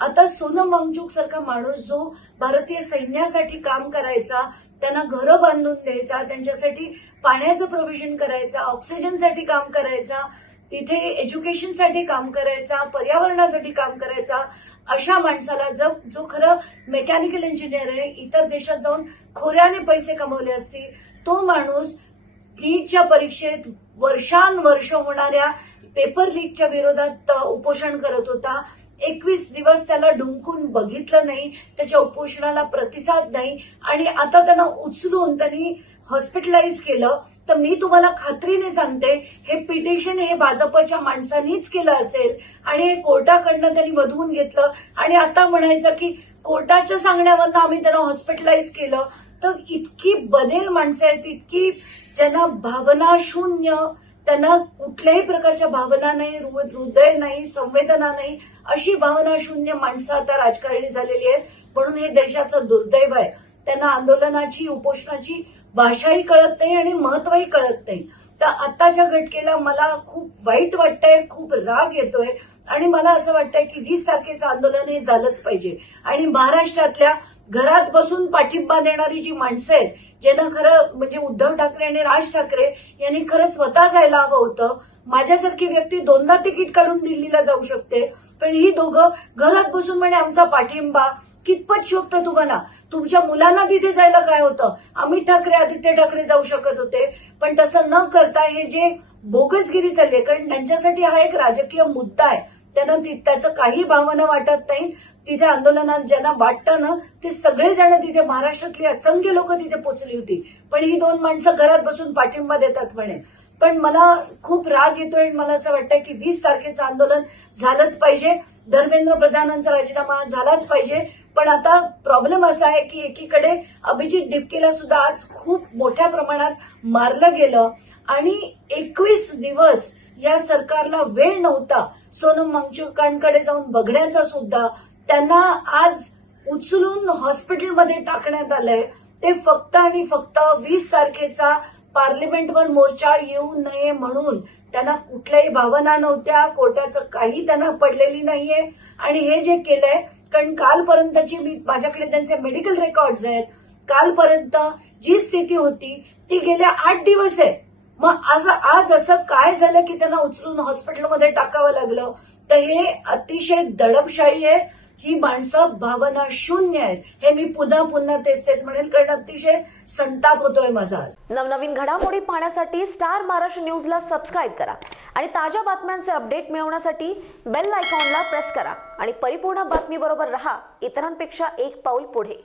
आता सोनम वांगचुक सारखा माणूस जो भारतीय सैन्यासाठी काम करायचा, त्यांना घरं बांधून द्यायचा, त्यांच्यासाठी पाण्याचं प्रोव्हिजन करायचा, ऑक्सिजनसाठी काम करायचा, तिथे एज्युकेशनसाठी काम करायचा, पर्यावरणासाठी काम करायचा, अशा माणसाला जो खरं मेकॅनिकल इंजिनियर आहे, इतर देशात जाऊन खोऱ्याने पैसे कमवले असतील, तो माणूस नीटच्या परीक्षेत वर्षानुवर्ष होणाऱ्या पेपर लीकच्या विरोधात उपोषण करत होता. 21 दिवस त्याला ढुंकून बघितलं नाही, त्याच्या उपोषणाला प्रतिसाद नाही आणि आता त्यांना उचलून त्यांनी हॉस्पिटलाइज केलं. तर मी तुम्हाला खात्रीने सांगते, हे पिटिशन हे भाजपच्या माणसांनीच केलं असेल आणि हे कोर्टाकडनं त्यांनी वधवून घेतलं आणि आता म्हणायचं की कोर्टाच्या सांगण्यावरनं आम्ही त्यांना हॉस्पिटलाइज केलं. तर इतकी बनेल माणसं आहेत, इतकी त्यांना भावना शून्य, त्यांना कुठल्याही प्रकारच्या भावना नाही, हृदय नाही, संवेदना नाही, अशी भावना शून्य माणसं आता राजकारणी झालेली आहेत. म्हणून हे देशाचं दुर्दैव आहे. त्यांना आंदोलनाची, उपोषणाची भाषाही कळत नाही आणि महत्वही कळत नाही. तर आताच्या घटनेला मला खूप वाईट वाटतंय, खूप राग येतोय आणि मला असं वाटतंय की 20 तारखेचं आंदोलन हे झालंच पाहिजे. आणि महाराष्ट्रातल्या घरात बसून पाठिंबा देणारी जी माणसं आहेत, ज्यांना खरं म्हणजे उद्धव ठाकरे आणि राज ठाकरे यांनी खरं स्वतः जायला हवं होतं. माझ्यासारखी व्यक्ती 2दा तिकीट काढून दिल्लीला जाऊ शकते, पण ही दोघं घरात बसून म्हणे आमचा पाठिंबा. कितपत शोभतं तुम्हाला? तुमच्या मुलांना तिथे जायला काय होतं? अमित ठाकरे, आदित्य ठाकरे जाऊ शकत होते, पण तसं न करता हे जे बोगसगिरी चालली, कारण त्यांच्यासाठी हा एक राजकीय मुद्दा आहे, त्यांना त्याचं काही भावना वाटत नाही. तिथे आंदोलनात ज्यांना वाटतं ना, ते सगळेजण तिथे, महाराष्ट्रातली असंख्य लोक तिथे पोहोचली होती, पण ही 2 माणसं घरात बसून पाठिंबा देतात म्हणे. पण मला खूप राग येतोय आणि मला असं वाटतंय की 20 तारखेचं आंदोलन झालंच पाहिजे. धर्मेंद्र प्रधानांचा राजीनामा झालाच पाहिजे. पण आता प्रॉब्लेम असा आहे की एकीकडे अभिजित डिपकेला सुद्धा आज खूप मोठ्या प्रमाणात मारलं गेलं आणि 21 दिवस या सरकारला वेळ नव्हता सोनम वांगचुकांकडे जाऊन बघण्याचा सुद्धा. त्यांना आज उचलून हॉस्पिटलमध्ये टाकण्यात आलंय. ते फक्त आणि फक्त 20 तारखेचा पार्लिमेंटवर मोर्चा येऊ नये म्हणून. त्यांना कुठल्याही भावना नव्हत्या, कोर्टाचं काही त्यांना पडलेली नाहीये आणि हे जे केलंय, कारण कालपर्यंतची माझ्याकडे त्यांचे मेडिकल रेकॉर्ड्स आहेत, कालपर्यंत जी स्थिती होती ती गेल्या 8 दिवस आहे. मग आज असं काय झालं की त्यांना उचलून हॉस्पिटलमध्ये टाकावं लागलं? तर हे अतिशय दडपशाही आहे. ही माणसं भावना शून्य आहेत. हे मी पुन्हा तेच म्हणेल, कारण अतिशय संताप होतोय माझा. नवनवीन घडामोडी पाहण्यासाठी स्टार महाराष्ट्र न्यूजला सबस्क्राईब करा आणि ताज्या बातम्यांचे अपडेट मिळवण्यासाठी बेल आयकॉनला प्रेस करा आणि परिपूर्ण बातमीबरोबर रहा, इतरांपेक्षा एक पाऊल पुढे.